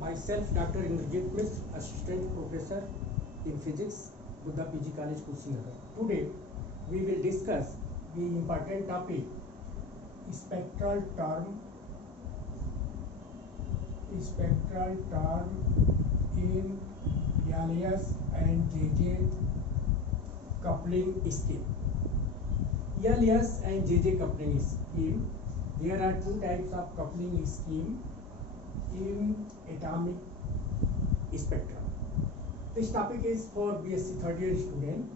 Myself, Dr. Indrajit Mishra, Assistant Professor in Physics, Buddha PG College, Kushinagar. Today, we will discuss the important topic, spectral term in LS and JJ coupling scheme. LS and JJ coupling scheme. There are two types of coupling scheme in atomic spectrum. This topic is for BSc third year student.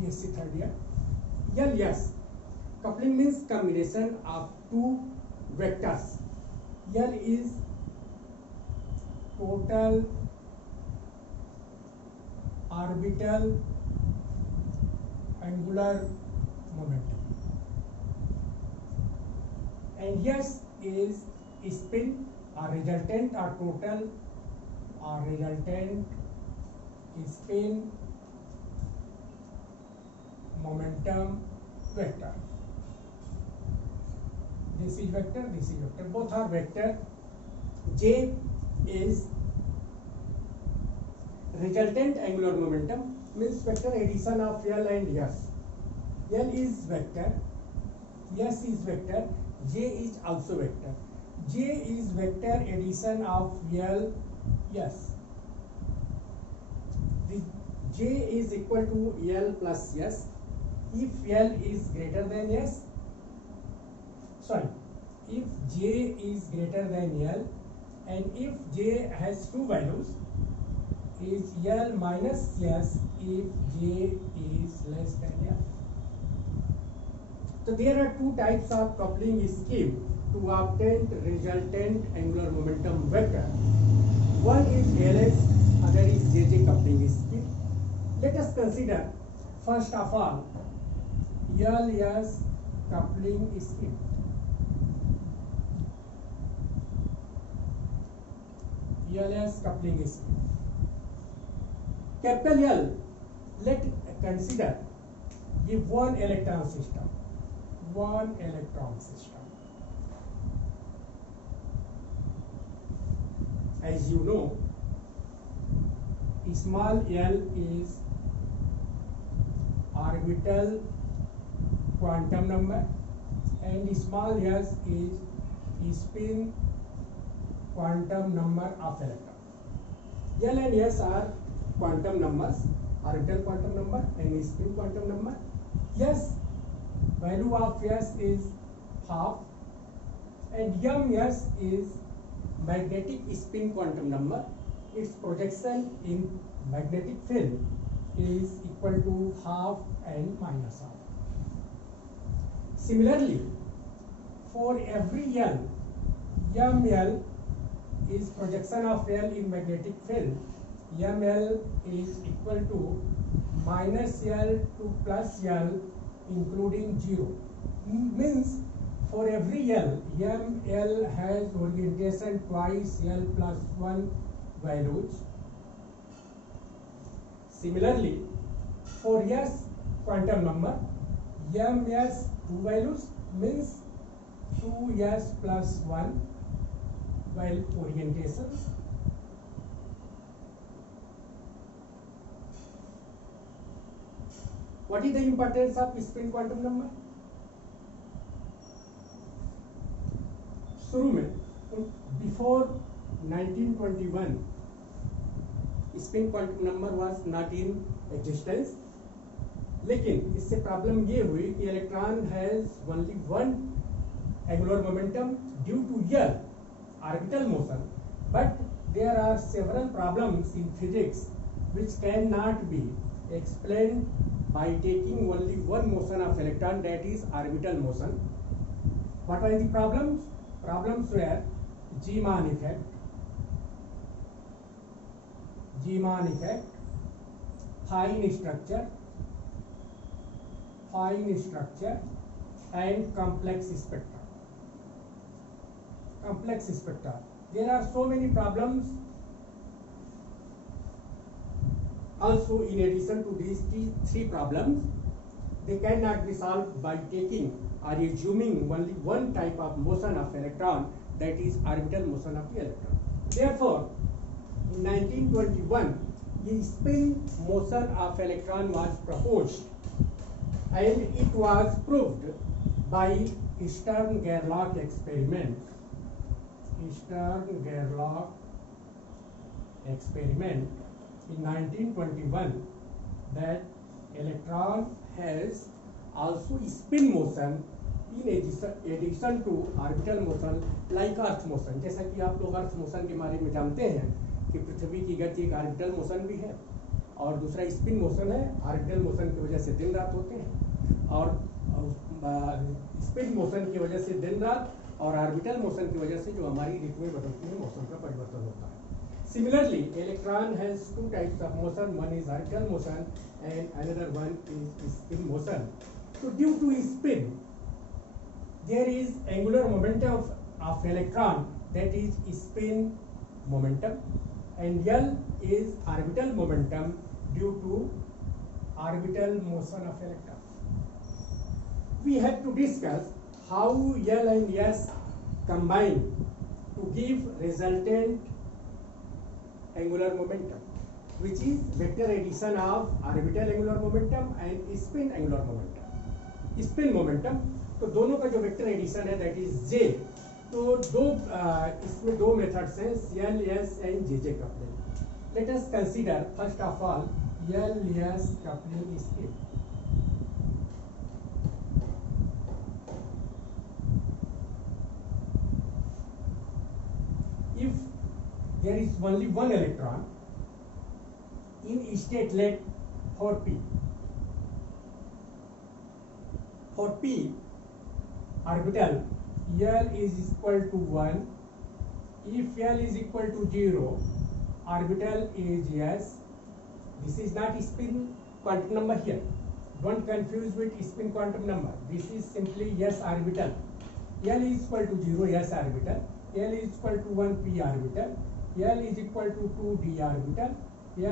BSc third year. LS coupling means combination of two vectors. L is total orbital angular momentum, and S is spin or resultant or total or resultant spin momentum vector. This is vector, this is vector, both are vector. J is resultant angular momentum, means vector addition of L and S. L is vector, S is vector, J is also vector. J is vector addition of L, S. The J is equal to L plus S. If L is greater than S, if J is greater than L, and if J has two values, is L minus S if J is less than L. So there are two types of coupling scheme to obtain resultant angular momentum vector. One is LS, other is JJ coupling scheme. Let us consider first of all LS coupling scheme. LS coupling scheme. Capital L, let's consider give one electron system. As you know, small l is orbital quantum number and small s is spin quantum number of electron. L and S are quantum numbers, orbital quantum number and spin quantum number. S, value of S is half, and ms is magnetic spin quantum number. Its projection in magnetic field is equal to half and minus half. Similarly, for every L, ml is projection of L in magnetic field. ml is equal to minus L to plus L including 0. Means for every L, ml has orientation twice L plus 1 values. Similarly, for S quantum number, ms 2 values means 2s plus 1 while orientations. What is the importance of spin quantum number? शुरू में before 1921 spin quantum number was not in existence, लेकिन इससे problem ये हुई कि electron has only one angular momentum due to L orbital motion, but there are several problems in physics which cannot be explained by taking only one motion of electron, that is orbital motion. What are the problems? Problems were Zeeman effect, fine structure and complex spectra. There are so many problems. Also, in addition to these three problems, they cannot be solved by taking or assuming only one type of motion of electron, that is orbital motion of the electron. Therefore, in 1921, the spin motion of electron was proposed, and it was proved by Stern-Gerlach experiment. Stern-Gerlach experiment in 1921, that electron has also spin motion in addition to orbital motion like earth motion. जैसा कि आप लोग अर्थ motion के बारे में जानते हैं कि पृथ्वी की गति एक ऑर्बिटल मोशन भी है और दूसरा स्पिन मोशन है। ऑर्बिटल मोशन की वजह से दिन रात होते हैं और स्पिन मोशन की वजह से दिन रात और ऑर्बिटल मोशन की वजह से जो हमारी ऋतुएं बदलती हैं, मौसम का परिवर्तन होता है। Similarly, electron has two types of motion. One is orbital motion and another one is spin motion. So due to spin, there is angular momentum of electron, that is spin momentum, and L is orbital momentum due to orbital motion of electron. We have to discuss how L and S combine to give resultant angular momentum, which is vector addition of orbital angular momentum and spin angular momentum. Spin momentum, तो दोनों का जो vector addition है that is जे। तो इसमें दो methods हैं, L S and J J coupling. Let us consider first of all L S coupling scheme. If there is only one electron in state let for p. For p orbital, L is equal to 1. If L is equal to 0, orbital is S. This is not spin quantum number here. Don't confuse with spin quantum number. This is simply S orbital. L is equal to 0, S orbital. L is equal to 1, p orbital. L is equal to 2, d orbital.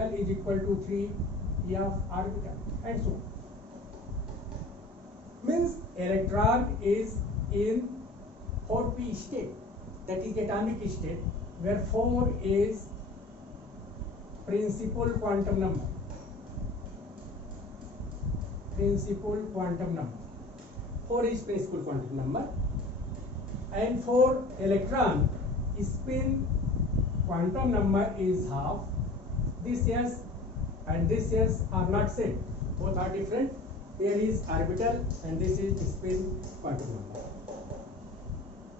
L is equal to 3, e of orbital, and so on. Means electron is in 4p state, that is atomic state, where 4 is principal quantum number. Principal quantum number. 4 is principal quantum number, and for electron, spin quantum number is half. This S and this S are not same; both are different. Here is orbital and this is spin quantum number.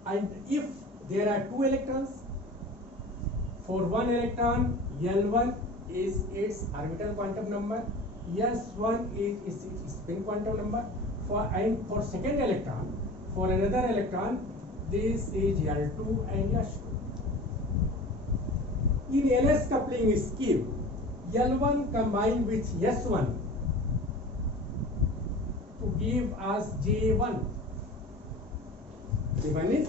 And if there are two electrons, for one electron, L1 is its orbital quantum number, S1 is its spin quantum number. For second electron, for another electron, this is L2 and S2. In LS coupling scheme, L1 combined with S1 to give us J1. J1 is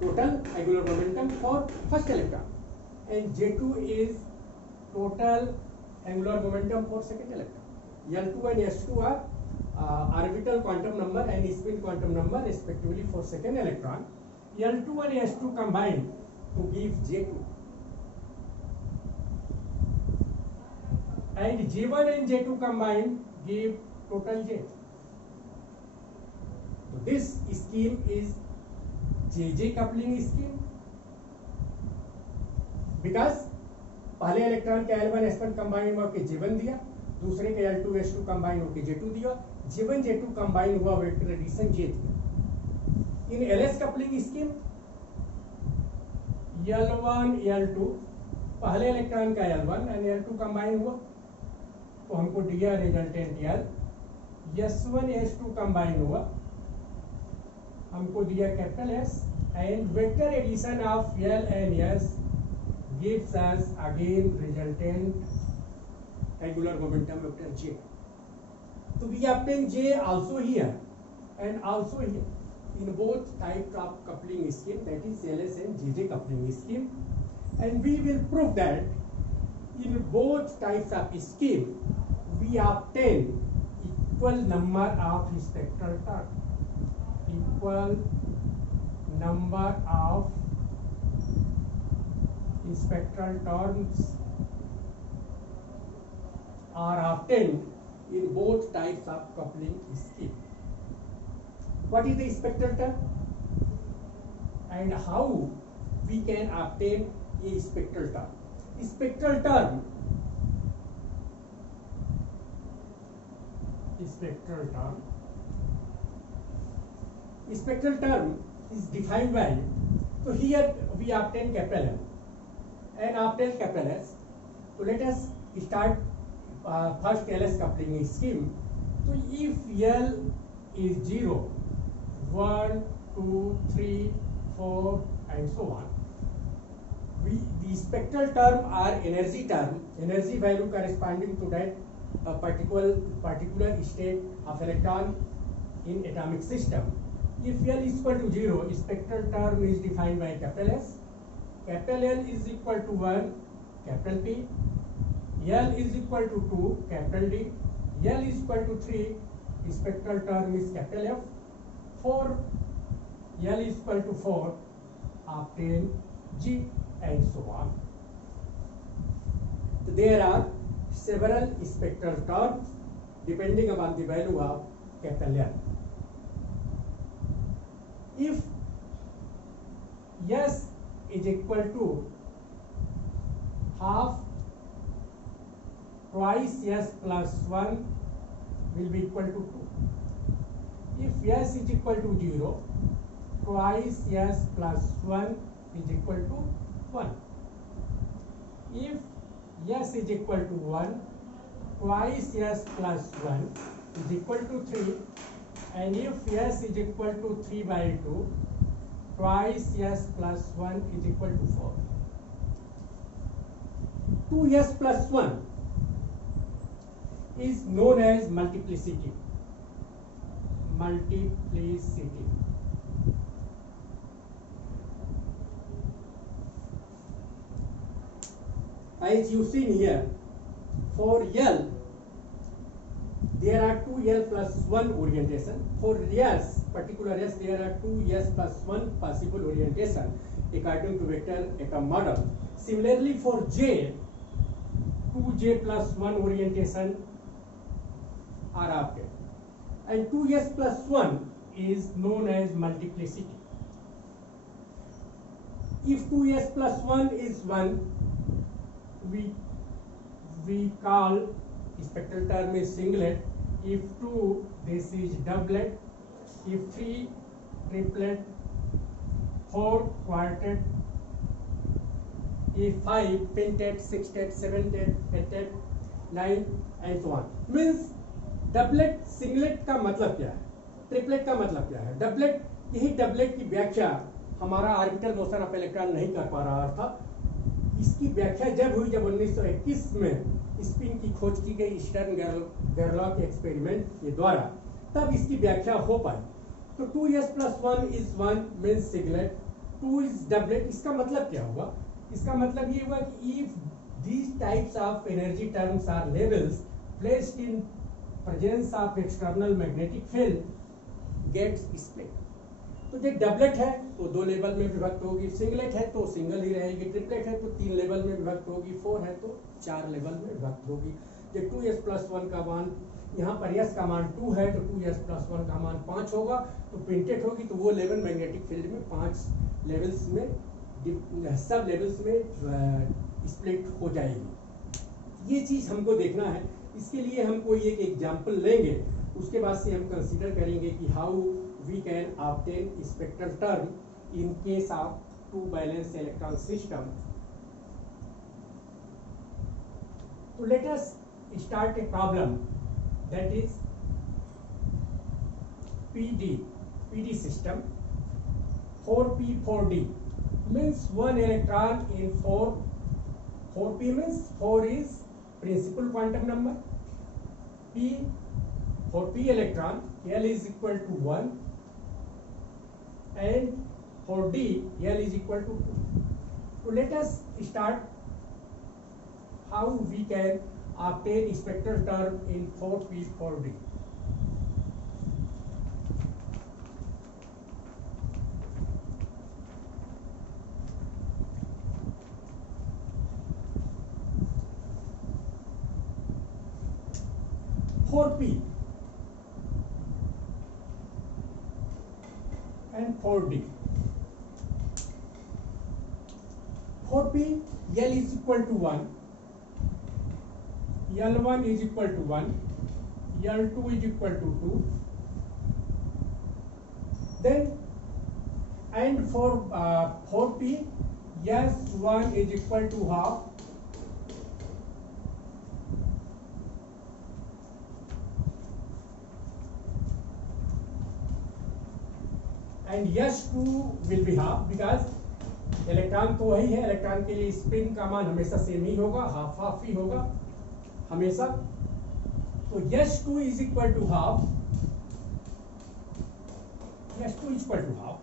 total angular momentum for first electron, and J2 is total angular momentum for second electron. L2 and S2 are orbital quantum number and spin quantum number respectively for second electron. L2 and S2 combined to give J2, and J1 and J2 combined give total J. So this scheme is JJ coupling scheme, because पहले electron के L1 S1 combine हुआ के J1 दिया, दूसरे के L2 S2 combine होकर J2 दिया, J1 J2 combine हुआ वेक्टर एडिशन J दिया। इन LS coupling scheme L1 L2, पहले इलेक्ट्रॉन का L1 और L2 कंबाइन हुआ तो हमको दिया resultant L। S1 S2 combine हुआ, हमको दिया capital S, and vector addition of L and S gives us again resultant angular momentum vector J. So we obtain J also here and also here in both types of coupling scheme, that is LS and JJ coupling scheme, and we will prove that in both types of scheme we obtain equal number of spectral terms. Equal number of spectral terms are obtained in both types of coupling scheme. What is the spectral term and how we can obtain a spectral term? Spectral term is defined by, so here we obtain capital M and obtain capital S. So let us start first LS coupling scheme. So if L is 0, 1, 2, 3, 4 and so on, the spectral term are energy term, energy value corresponding to that particular state of electron in atomic system. If L is equal to 0, spectral term is defined by capital S, capital L is equal to 1, capital P, L is equal to 2, capital D, L is equal to 3, spectral term is capital F, 4, L is equal to 4, obtain G and so on. So there are several spectral terms depending upon the value of capital L. If S is equal to half twice S plus 1 will be equal to 2. If S is equal to 0, twice S plus 1 is equal to 1. If S is equal to 1, twice S plus 1 is equal to 3, and if S is equal to 3 by 2, twice S plus 1 is equal to 4. 2S plus 1 is known as multiplicity. As you see here, for L, there are 2L plus 1 orientation. For S, particular S, there are 2S plus 1 possible orientation according to vector atom model. Similarly, for J, 2J plus 1 orientation are obtained. And 2S plus 1 is known as multiplicity. If 2S plus 1 is 1, we call spectral term is singlet. If 2, this is doublet. If 3, triplet. 4, quartet. If 5, quintet, sextet, seventet, eightet, 9 and so on. Means doublet singlet का मतलब क्या है, triplet का मतलब क्या है? Doublet, यही doublet की व्याख्या हमारा ऑर्बिटल मोशन ऑफ इलेक्ट्रॉन नहीं कर पा रहा था। इसकी व्याख्या जब हुई, जब 1921 में स्पिन की खोज की गई स्टर्न गेरलॉक एक्सपेरिमेंट के द्वारा, तब इसकी व्याख्या हो पाई। तो 2s plus 1 is 1 means singlet, 2 is doublet। इसका मतलब क्या हुआ? इसका मतलब ये हुआ कि if these types of energy terms are labels placed in presence of external magnetic field gets split। तो जो डबलेट है तो 2 लेवल में विभक्त होगी, सिंगलेट है तो सिंगल ही रहेगी, ट्रिपलेट है तो 3 लेवल में विभक्त होगी, 4 है तो 4 लेवल में विभक्त होगी। जो 2s plus 1 का मान, यहाँ पर s का मान 2 है तो 2s plus 1 का मान 5 होगा, तो प्रिंटेड होगी तो वो लेवल मैग्नेटिक फील्ड में 5 लेवल्स में, सब लेवल्स में स्प्लिट हो जाएगी। ये चीज़ हमको देखना है। इसके लिए हम कोई एक एग्जाम्पल लेंगे, उसके बाद से हम कंसीडर करेंगे कि how we can obtain spectral term in case of 2 valence electron system. तो let us start a problem that is PD system। 4p 4d means 1 electron in 4p means 4 is principal quantum number, p for p electron L is equal to 1 and for d L is equal to 2. So let us start how we can obtain spectral term in 4p 4d. 4p and 4d. 4p, L is equal to 1, L1 is equal to 1, L2 is equal to 2. Then, and for 4p, S1 is equal to half, and S2 will be half, because electron तो वही है, electron के लिए spin का मान हमेशा same ही होगा, half half ही होगा हमेशा. तो S2 is equal to half, S2 is equal to half.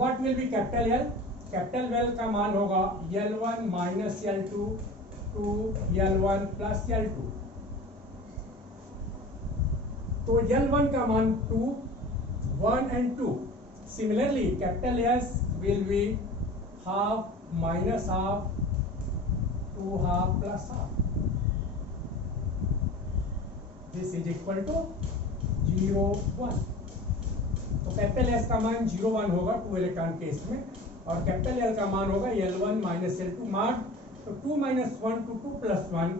What will be capital L? Capital L का मान होगा L1 minus L2 to L1 plus L2. तो L1 का मान 2, 1 and 2. Similarly, capital S will be half minus half, 2 half plus half. This is equal to 0, 1. तो capital S का मान 0, 1 होगा 2 इलेक्ट्रॉन केस में, और कैपिटल L का मान होगा L1 माइनस L2 मार्क. तो 2 minus 1 to 2 plus 1,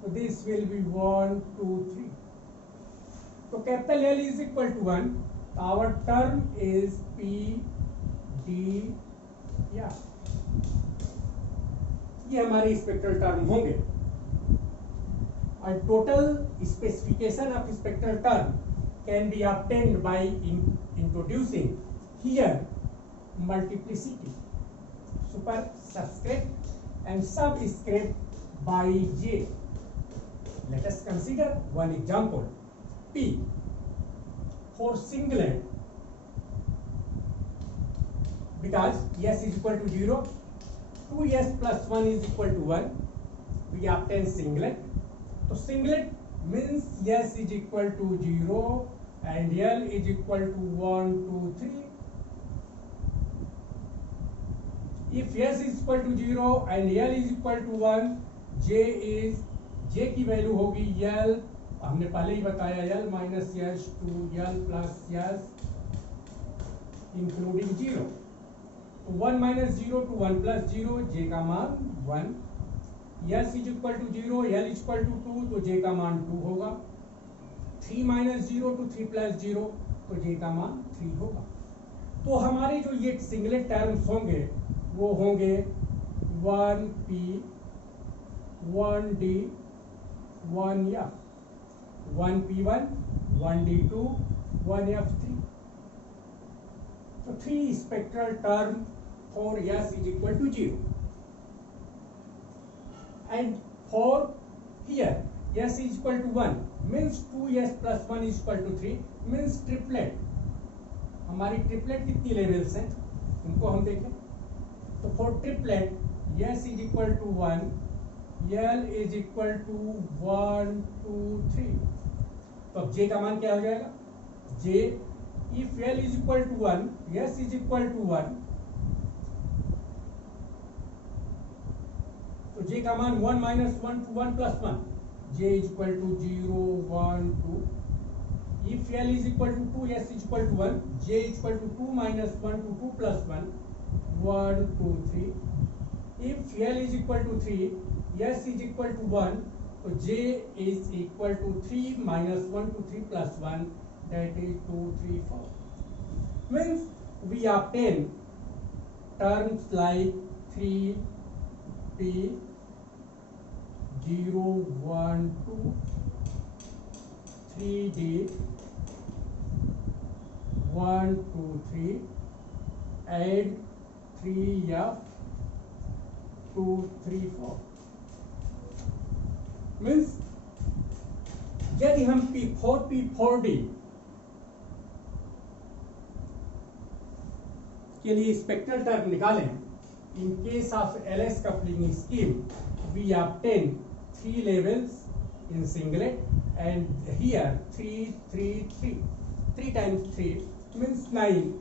so this will be 1, 2, 3. So capital L is equal to 1. Our term is P, D, yeah. ये हमारे स्पेक्ट्रल टर्म होंगे. और total specification of spectral term can be obtained by introducing here multiplicity, superscript and subscript by J. Let us consider one example. P for singlet, because S is equal to 0, 2S plus 1 is equal to 1, we obtain singlet. So singlet means S is equal to 0 and L is equal to 1, 2, 3. If S is equal to 0 and L is equal to 1, J की value होगी L, हमने पहले ही बताया, L minus S to L plus S including 0. 1 minus 0 to 1 plus 0, J का मान 1. S is equal to 0, L is equal to 2, तो J का मान 2 होगा. 3 माइनस 0 टू 3 प्लस 0, तो J का मान 3 होगा. तो हमारे जो ये सिंगलेट टर्म्स होंगे वो होंगे 1P, 1D, 1F, 1P1, 1D2, 1F3. तो 3 spectral term for S is equal to 0. And for here S is equal to 1 means 2S plus 1 is equal to 3 means triplet. हमारी ट्रिपलेट कितनी levels हैं उनको हम देखें. तो for triplet S is equal to 1, L is equal to 1, 2, 3. तो अब J का मान क्या हो जाएगा? J if L is equal to 1, S is equal to 1, तो J का मान 1 minus 1 to 1 plus 1, J is equal to 0, 1, 2. If L is equal to 2, S is equal to 1, J is equal to 2 minus 1 to 2 plus 1, 1, 2, 3. If L is equal to 3, S is equal to 1, so J is equal to 3 minus 1 to 3 plus 1, that is 2, 3, 4. Means we obtain terms like 3P, 0, 1, 2, 3D, 1, 2, 3, and 3F, 2, 3, 4. Means यदि हम P4P 4D के लिए spectral term निकालें, in case of LS coupling scheme, we obtain 3 levels in singlet, and here 3, 3, 3. 3 times 3 means 9.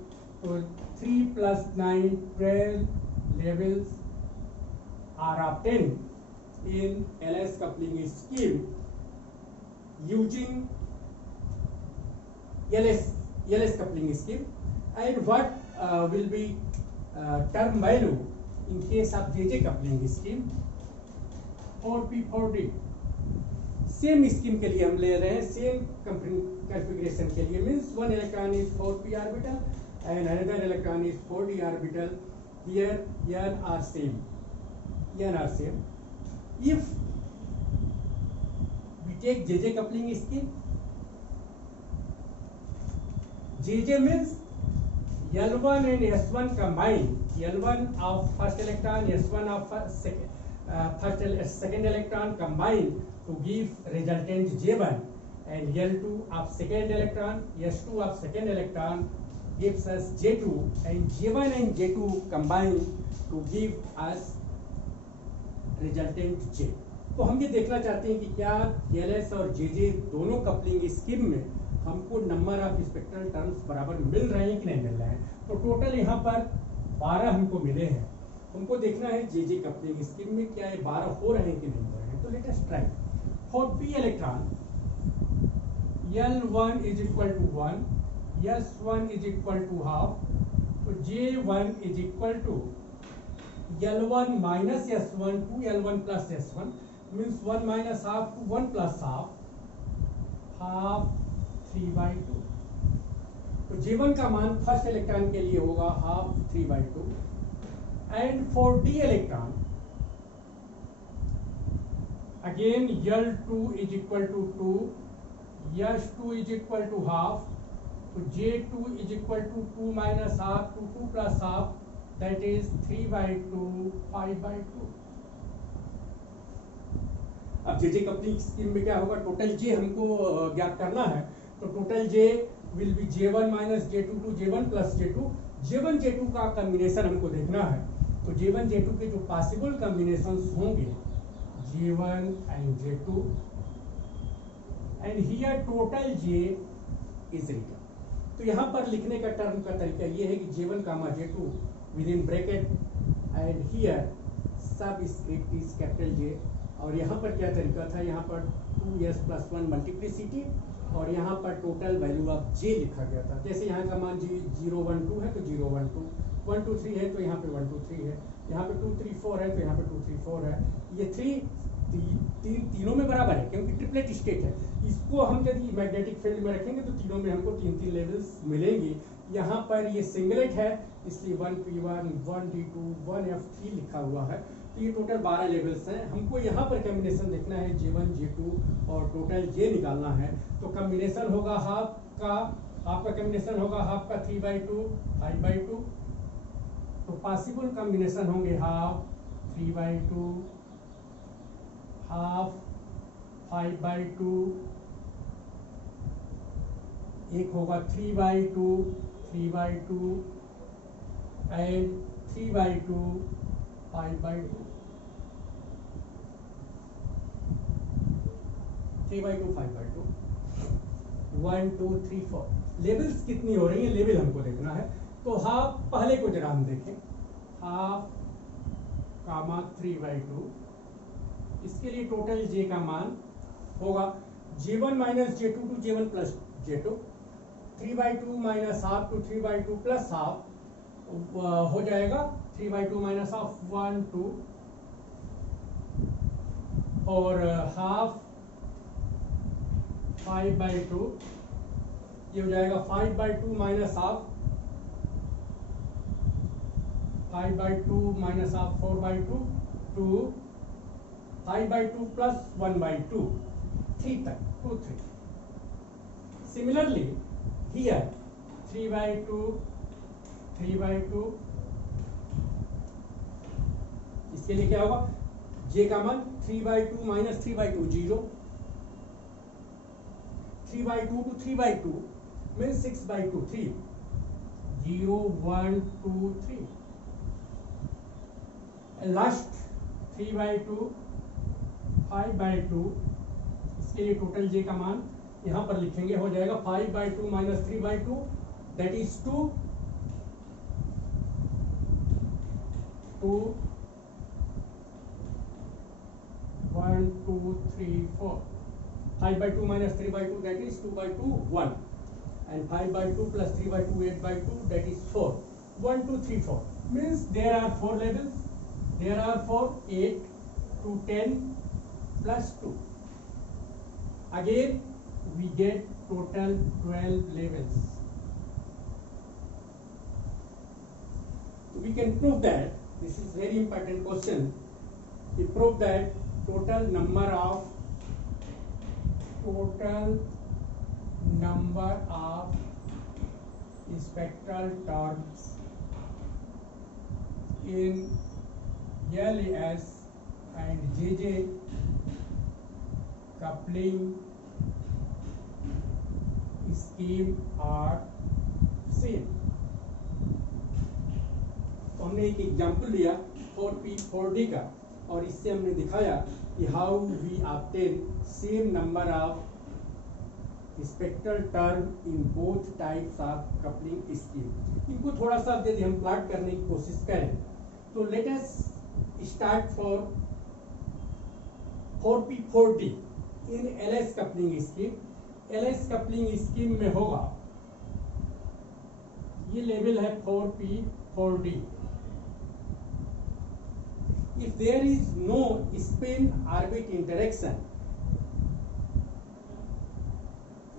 So 3 plus 9, 12 levels are obtained in LS coupling scheme using LS coupling scheme, and what will be term value in case of JJ coupling scheme. 4P4D same scheme के लिए हम ले रहे हैं, same configuration के लिए, means one electron is 4p orbital and another electron is 4d orbital. Here n are same. If we take JJ coupling scheme, JJ means L1 and S1 combined, L1 of first electron, S1 of second electron combined to give resultant J1, and L2 of second electron, S2 of second electron gives us J2, and J1 and J2 combine to give us resultant J. तो हम ये देखना चाहते हैं कि क्या LS और JJ दोनों कपलिंग स्कीम में हमको नंबर ऑफ स्पेक्ट्रल टर्म्स बराबर मिल रहे हैं कि नहीं मिल रहे हैं. तो टोटल यहाँ पर 12 हमको मिले हैं. हमको देखना है JJ कपलिंग स्कीम में क्या ये 12 हो रहे हैं कि नहीं हो रहे हैं. तो let us try. For p electron L1 is equal to 1, S1 is equal to half, so J1 is equal to L1 minus S1 to L1 plus S1, means 1 minus half to 1 plus half, half 3/2. तो J1 का मान first electron के लिए होगा half 3/2, and for D electron again L2 is equal to 2, S2 is equal to half. So J2 is equal to 2 minus half to 2 plus half, that is 3/2, 5/2. अब JJ coupling scheme में क्या होगा, total J हमको ज्ञात करना है. तो total J will be J1 minus J2 to J1 plus J2. J1 J2 का कॉम्बिनेशन हमको देखना है. तो J1 J2 के जो पॉसिबल कॉम्बिनेशंस होंगे, J1 and J2, and here total J is written. तो यहाँ पर लिखने का टर्म का तरीका ये है कि J1 comma J2 within bracket, and here subscript is capital J. और यहाँ पर क्या तरीका था, यहाँ पर 2s + 1 मल्टीप्लिसिटी, और यहाँ पर टोटल वैल्यू ऑफ J लिखा गया था. जैसे यहाँ का मान 0 1 2 है तो 0 1 2, 1 2 3 है तो यहाँ पे 1 2 3 है, यहाँ पे 2 3 4 है तो यहाँ पे 2 3 4 है. ये तीनों में बराबर है क्योंकि ट्रिपलेट स्टेट है. इसको हम यदि मैग्नेटिक फील्ड में रखेंगे तो तीनों में हमको 3 लेवल्स मिलेंगे. यहाँ पर ये सिंगलेट है इसलिए 1p1 1d2 1f3 लिखा हुआ है. तो ये टोटल 12 लेवल्स हैं. हमको यहाँ पर कॉम्बिनेशन देखना है J1 J2 और टोटल J निकालना है. तो कॉम्बिनेशन होगा हाफ का कॉम्बिनेशन होगा हाफ का 3/2 5/2. तो पॉसिबल कॉम्बिनेशन होंगे हाफ 3/2, हाफ 5/2, एक होगा 3/2 3/2 एंड 3/2 5/2, 3/2 5/2, 1 2 3 4. लेवल्स कितनी हो रही है, लेवल हमको देखना है. तो हाफ पहले को जरा हम देखें, हाफ कामा 3/2. इसके लिए टोटल J का मान होगा J1 minus J2 to J1 plus J2, 3/2 minus half to 3/2 plus half, हो जाएगा 3/2 minus half 1 2, और हाफ 5/2, ये हो जाएगा 5/2 minus half, 5/2 minus half 4/2 to 5/2 plus 1/2, 3 तक 2 3. Similarly here 3/2 3/2, इसके लिए क्या होगा, J का मान 3/2 minus 3/2 0, 3/2 to 3/2 means 6/2 3, 0 1 2 3. लास्ट 3/2 5/2, इसके लिए टोटल J का मान यहाँ पर लिखेंगे, हो जाएगा 5/2 minus 3/2, that is 2 2 1 2 3 4. 5 by 2 minus 3 by 2, that is 2 by 2 1, and 5 by 2 plus 3 by 2 8 by 2, that is 4. 1 2 3 4 means there are 4 levels. There are 4, 8 to 10 plus 2. Again we get total 12 levels. We can prove that, this is very important question, we prove that total number of spectral terms in LS and JJ coupling scheme are same. तो हमने एक example लिया 4P 4D का, और इससे हमने दिखाया कि how we obtain same number of spectral term in both types of coupling scheme. इनको थोड़ा सा यदि हम प्लॉट करने की कोशिश करें तो let us start for 4P 4D in LS coupling scheme. LS coupling scheme में होगा, ये लेवल है 4P 4D. If there is no spin orbit interaction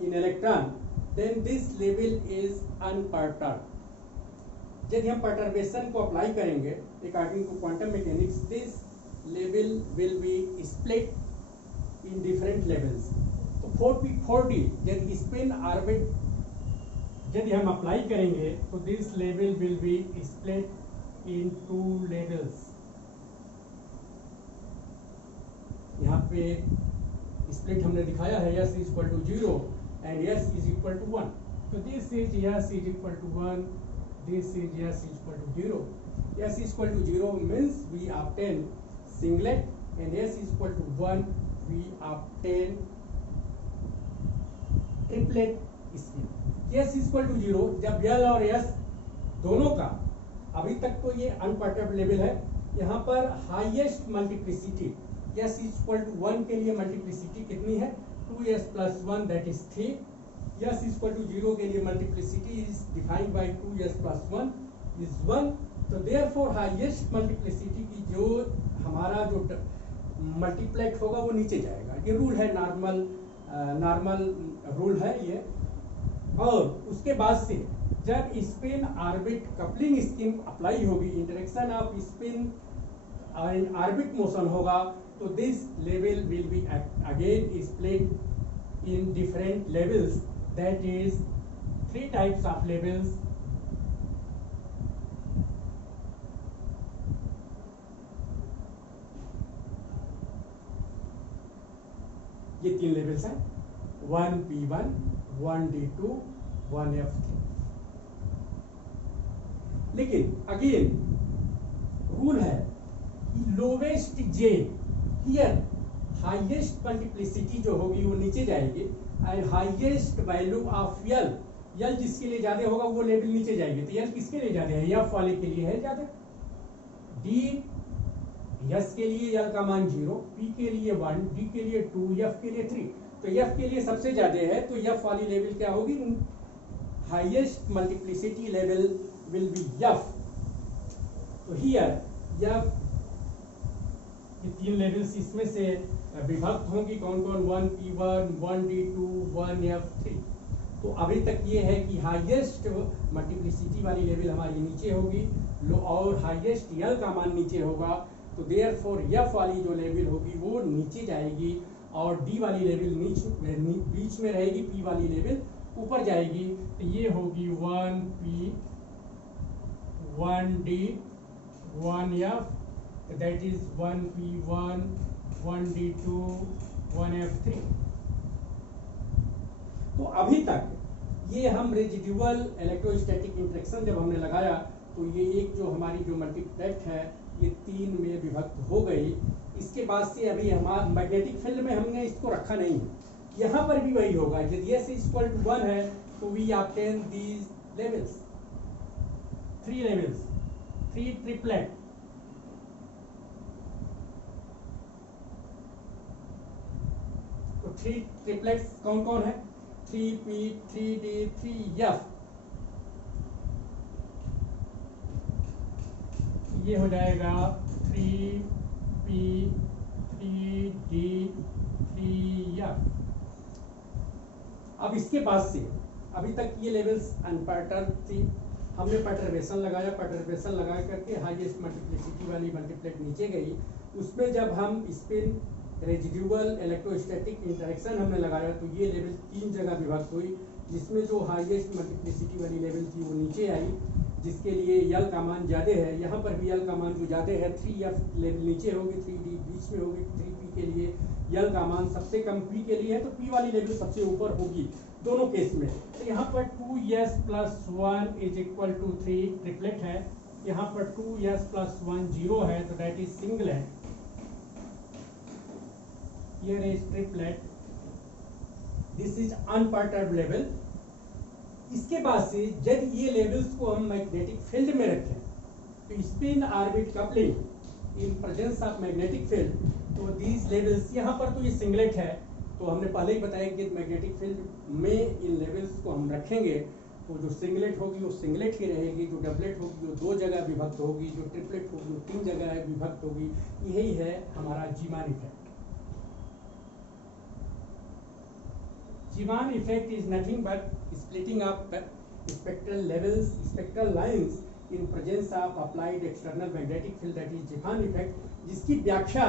in electron, then this level is unperturbed. यदि हम perturbation को apply करेंगे according to quantum mechanics, this level will be split in different levels. तो 4P 4D यदि spin orbit यदि हम apply करेंगे तो this level will be split in 2 levels. यहाँ पे स्प्लिट हमने दिखाया है, S is equal to 0 and S is equal to 1. तो this is S is equal to 1, this is S is equal to 0. S is equal to 0 means we obtain singlet, and S is equal to 1 we obtain triplet scheme. S is equal to 0 जब L और S दोनों का, अभी तक तो ये unperturbed level है, यहाँ पर highest multiplicity S is equal to 1 के लिए मल्टीप्लिसिटी कितनी है 2S plus 1 that is 3. S is equal to 0 के लिए multiplicity is defined by 2S plus 1 is 1. तो therefore हाईएस्ट मल्टीप्लिसिटी की जो हमारा जो मल्टीप्लेक्ट होगा वो नीचे जाएगा. ये रूल है, नॉर्मल रूल है ये. और उसके बाद से जब spin orbit coupling scheme apply होगी, interaction of spin and orbit motion होगा, तो this level will be again split in different levels, that is 3 types of levels. ये 3 लेवल्स हैं, 1P1, 1D2, 1F3. लेकिन अगेन रूल है कि lowest J here highest multiplicity जो होगी वो नीचे जाएगी, and highest value of L जिसके लिए ज्यादा होगा वो लेवल नीचे जाएगी. तो L किसके लिए ज्यादा है, F वाले के लिए है ज्यादा. D S के लिए L का मान 0, P के लिए 1, D के लिए 2, F के लिए 3. तो F के लिए सबसे ज्यादा है, तो F वाली लेवल क्या होगी, highest multiplicity level will B F. तो हियर F ये 3 लेवल्स इसमें से विभक्त होंगी. कौन कौन, 1P1, 1D2, 1F3. तो अभी तक ये है कि हाईएस्ट मल्टीप्लिसिटी वाली लेवल हमारी नीचे होगी, लो और हाईएस्ट L का मान नीचे होगा. तो देयरफॉर F वाली जो लेवल होगी वो नीचे जाएगी, और D वाली लेवल बीच में रहेगी, P वाली लेवल ऊपर जाएगी. तो ये होगी 1P, 1D, 1F, that is 1P1, 1D2, 1F3. तो अभी तक ये हम रेजिडुअल इलेक्ट्रोस्टैटिक इंटरेक्शन जब हमने लगाया तो ये एक जो हमारी जो मल्टीप्लेक्ट है ये 3 में विभक्त हो गई. इसके बाद से अभी हमारा मैग्नेटिक फील्ड में हमने इसको रखा नहीं है, यहाँ पर भी वही होगा. यदि S इक्वल टू 1 है तो we obtain these levels, 3 levels, 3 triplet. Three triplets कौन कौन है? 3p 3d 3f, ये हो जाएगा 3p 3d 3f। अब इसके बाद से अभी तक ये लेवल्स अनपर्टर्ब थी, हमने परटर्बेशन लगाया, परटर्बेशन लगा करके हाईएस्ट मल्टीप्लिसिटी वाली मल्टीप्लेट नीचे गई। उसमें जब हम स्पिन रेजिड्यूअल इलेक्ट्रोस्टैटिक इंटरेक्शन हमने लगाया तो ये लेवल 3 जगह विभक्त हुई, जिसमें जो हाईएस्ट मल्टीप्लिसिटी वाली लेवल थी वो नीचे आई, जिसके लिए यल का मान ज़्यादा है। यहाँ पर भी यल का मान जो ज़्यादा है 3f लेवल नीचे होगी, 3d बीच में होगी, 3p के लिए यल का मान सबसे कम p के लिए है तो p वाली लेवल सबसे ऊपर होगी दोनों केस में। तो यहाँ पर 2s + 1 = 3 ट्रिपलेट है, यहाँ पर 2s + 1 0 है तो that is singlet. Here is triplet, this is unperturbed level। इसके बाद से जब ये लेवल्स को हम मैग्नेटिक फील्ड में रखें तो spin orbit coupling in presence of magnetic field, तो दीज लेवल्स, यहाँ पर तो ये सिंगलेट है, तो हमने पहले ही बताया कि मैग्नेटिक फील्ड में इन लेवल्स को हम रखेंगे तो जो सिंगलेट होगी वो सिंगलेट ही रहेगी, जो डबलेट होगी वो 2 जगह विभक्त होगी, जो ट्रिपलेट होगी वो 3 जगह विभक्त होगी। यही है हमारा Zeeman effect. Zeeman effect is nothing but splitting of spectral levels, spectral lines in presence of applied external magnetic field, that is Zeeman effect, जिसकी व्याख्या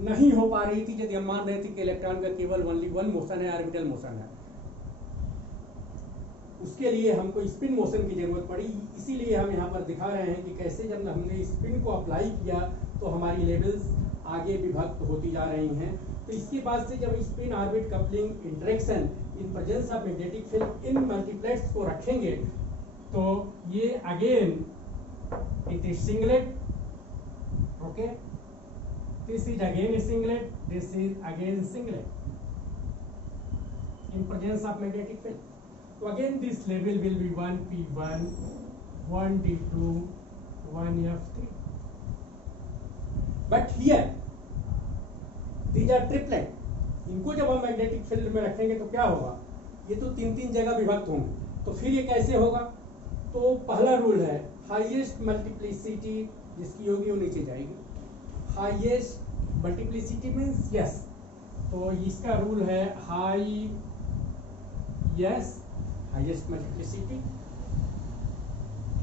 नहीं हो पा रही थी यदि हम मान रहे थे कि इलेक्ट्रॉन का केवल ओनली वन मोशन है, ऑर्बिटल मोशन है। उसके लिए हमको स्पिन मोशन की जरूरत पड़ी, इसीलिए हम यहाँ पर दिखा रहे हैं कि कैसे जब हमने स्पिन को अप्लाई किया तो हमारी लेवल्स आगे विभक्त होती जा रही हैं। तो इसके बाद से जब spin orbit coupling interaction in presence of magnetic field in multiplets को रखेंगे तो ये again it is singlet, okay, this is again singlet, this is again singlet in presence of magnetic field. तो again this level will be 1p1 1d2 1f3, but here these are triplet. इनको जब हम magnetic field में रखेंगे तो क्या होगा, ये तो 3 जगह विभक्त होंगे। तो फिर ये कैसे होगा, तो पहला रूल है हाईएस्ट मल्टीप्लिसिटी जिसकी होगी वो नीचे जाएगी। हाईएस्ट मल्टीप्लिसिटी मीन्स यस, तो इसका रूल है high yes highest multiplicity,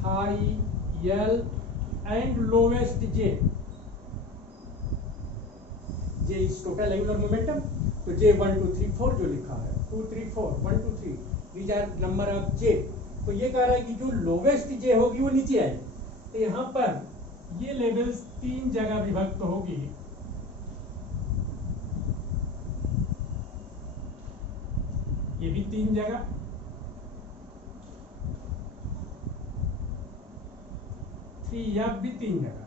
high L and lowest J. J is total angular momentum, तो जे 1 2 3 4 जो लिखा है 2 3 4 1 2 3 दीज आर नंबर ऑफ जे। तो ये कह रहा है कि जो लोवेस्ट जे होगी वो नीचे आएगी, तो यहाँ पर ये लेवल्स 3 जगह विभक्त होगी। ये भी 3 जगह, यह भी 3 जगह,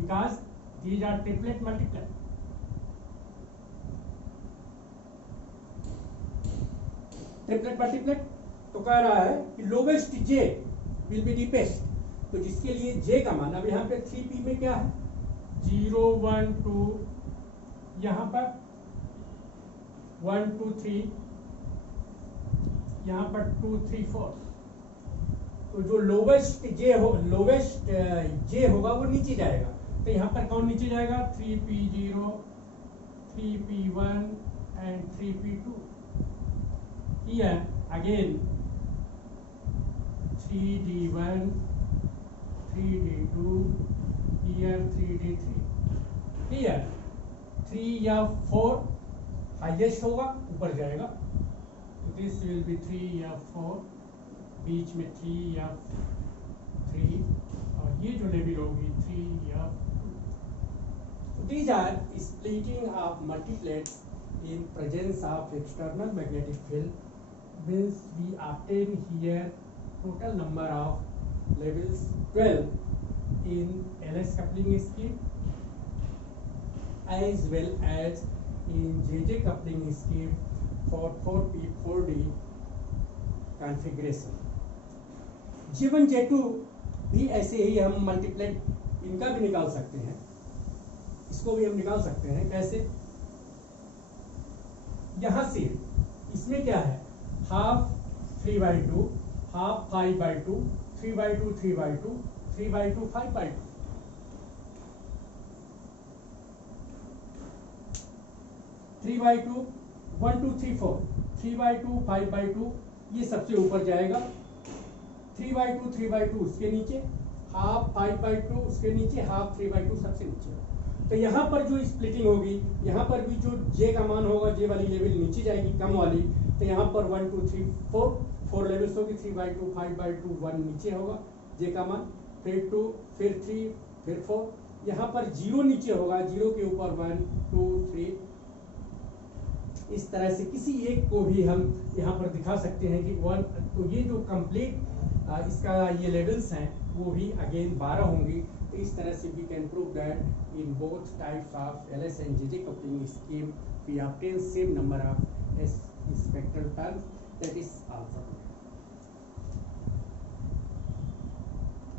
because these are triplet multiplet। Triplet multiplet तो कह रहा है कि lowest J will be deepest, तो जिसके लिए जे का मान, अब यहाँ पे 3p में क्या है 0 1 2, यहाँ पर 1 2 3, यहाँ पर 2 3 4, तो जो लोवेस्ट जे होगा वो नीचे जाएगा। तो यहाँ पर कौन नीचे जाएगा 3p0 3p1 and 3p2। here again 3d1 3d2, here 3d3, here 3 या 4 हाईएस्ट होगा ऊपर जाएगा, तो दिस विल बी 3 या 4, बीच में 3 या 3, और ये जो लेवल होगी 3 या 2। These are splitting of multiplets in presence of external magnetic field, means we obtain here total number of levels 12 in LS coupling scheme as well as in JJ coupling scheme for 4p 4d configuration। J1 J2 भी ऐसे ही हम multiplet इनका भी निकाल सकते हैं, इसको भी हम निकाल सकते हैं। कैसे, यहाँ से इसमें क्या है, हाफ 3/2, हाफ 5/2, 3/2 3/2, 3/2 5/2, 3/2 1 2 3 4, 3/2 5/2 ये सबसे ऊपर जाएगा, 3/2 3/2 उसके नीचे, हाफ 5/2 उसके नीचे, हाफ 3/2 सबसे नीचे। तो यहाँ पर जो स्प्लिटिंग होगी, यहाँ पर भी जो जे का मान होगा, जे वाली लेवल नीचे जाएगी कम वाली, तो यहाँ पर 1 2 3 4 लेवल्स होगी, 3/2 5/2 1 नीचे होगा जे का मान, फिर 2 फिर 3 फिर 4, यहाँ पर 0 नीचे होगा, 0 के ऊपर 1 2 3। इस तरह से किसी एक को भी हम यहाँ पर दिखा सकते हैं कि 1, तो ये जो कंप्लीट इसका ये लेवल्स हैं वो भी अगेन 12 होंगी। तो इस तरह से we can prove that in both types of LS and JJ coupling scheme we obtain same number of S spectral terms, that is also